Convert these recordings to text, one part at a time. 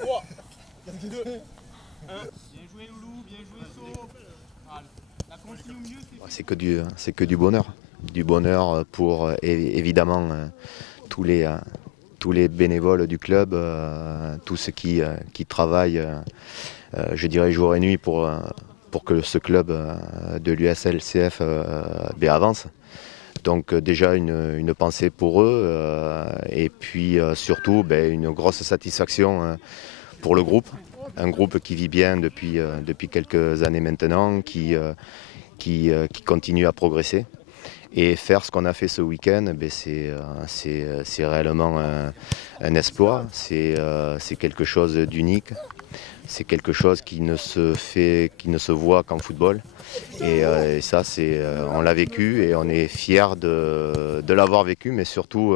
3, 2, 1. Bien joué Loulou, bien joué So. La continue au milieu, C'est que du bonheur. Du bonheur pour évidemment tous les bénévoles du club, tous ceux qui travaillent, je dirais jour et nuit pour que ce club de l'USLCF avance. Donc déjà une pensée pour eux et puis surtout une grosse satisfaction pour le groupe. Un groupe qui vit bien depuis quelques années maintenant, qui continue à progresser. Et faire ce qu'on a fait ce week-end, c'est réellement un exploit, c'est quelque chose d'unique, c'est quelque chose qui ne se voit qu'en football. Et ça, on l'a vécu et on est fiers de l'avoir vécu, mais surtout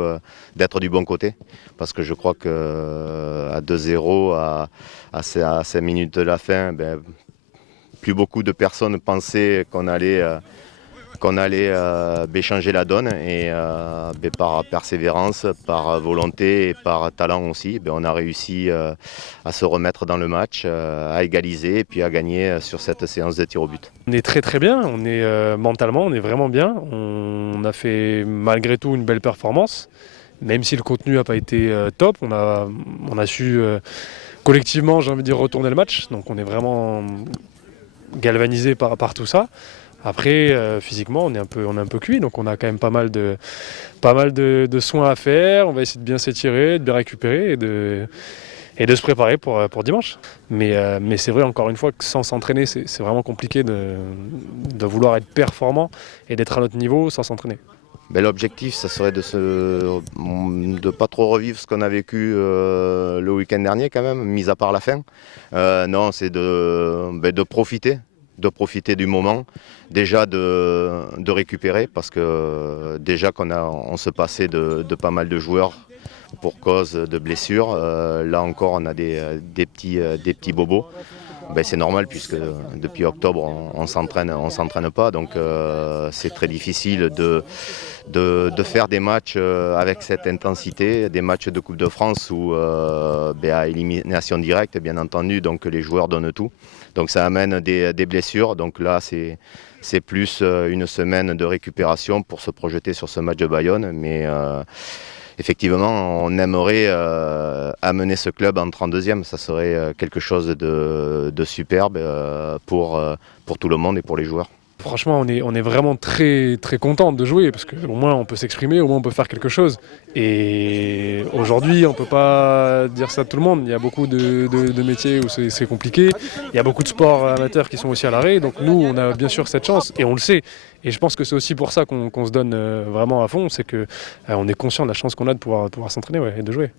d'être du bon côté. Parce que je crois qu'à 2-0, à 5 minutes de la fin, plus beaucoup de personnes pensaient qu'on allait changer la donne et par persévérance, par volonté et par talent aussi, on a réussi à se remettre dans le match, à égaliser et puis à gagner sur cette séance de tir au but. On est très très bien, on est mentalement on est vraiment bien, on a fait malgré tout une belle performance, même si le contenu n'a pas été top, on a su collectivement, j'ai envie de dire, retourner le match, donc on est vraiment galvanisé par tout ça. Après, physiquement, on est un peu cuit, donc on a quand même pas mal de soins à faire. On va essayer de bien s'étirer, de bien récupérer et de se préparer pour dimanche. Mais c'est vrai, encore une fois, que sans s'entraîner, c'est vraiment compliqué de vouloir être performant et d'être à notre niveau sans s'entraîner. L'objectif, ça serait de pas trop revivre ce qu'on a vécu le week-end dernier quand même, mis à part la fin. Non, c'est de profiter du moment, déjà de récupérer, parce que déjà on se passait de pas mal de joueurs pour cause de blessures. Là encore, on a des petits bobos. C'est normal puisque depuis octobre, on s'entraîne pas, donc c'est très difficile de faire des matchs avec cette intensité, des matchs de Coupe de France où à élimination directe, bien entendu, donc les joueurs donnent tout. Donc ça amène des blessures, donc là c'est plus une semaine de récupération pour se projeter sur ce match de Bayonne, mais effectivement, on aimerait amener ce club en 32e. Ça serait quelque chose de superbe pour tout le monde et pour les joueurs. Franchement, on est vraiment très très content de jouer parce qu'au moins on peut s'exprimer, au moins on peut faire quelque chose. Et aujourd'hui, on ne peut pas dire ça à tout le monde. Il y a beaucoup de métiers où c'est compliqué. Il y a beaucoup de sports amateurs qui sont aussi à l'arrêt. Donc nous, on a bien sûr cette chance et on le sait. Et je pense que c'est aussi pour ça qu'on se donne vraiment à fond, c'est qu'on est conscient de la chance qu'on a de pouvoir s'entraîner et de jouer.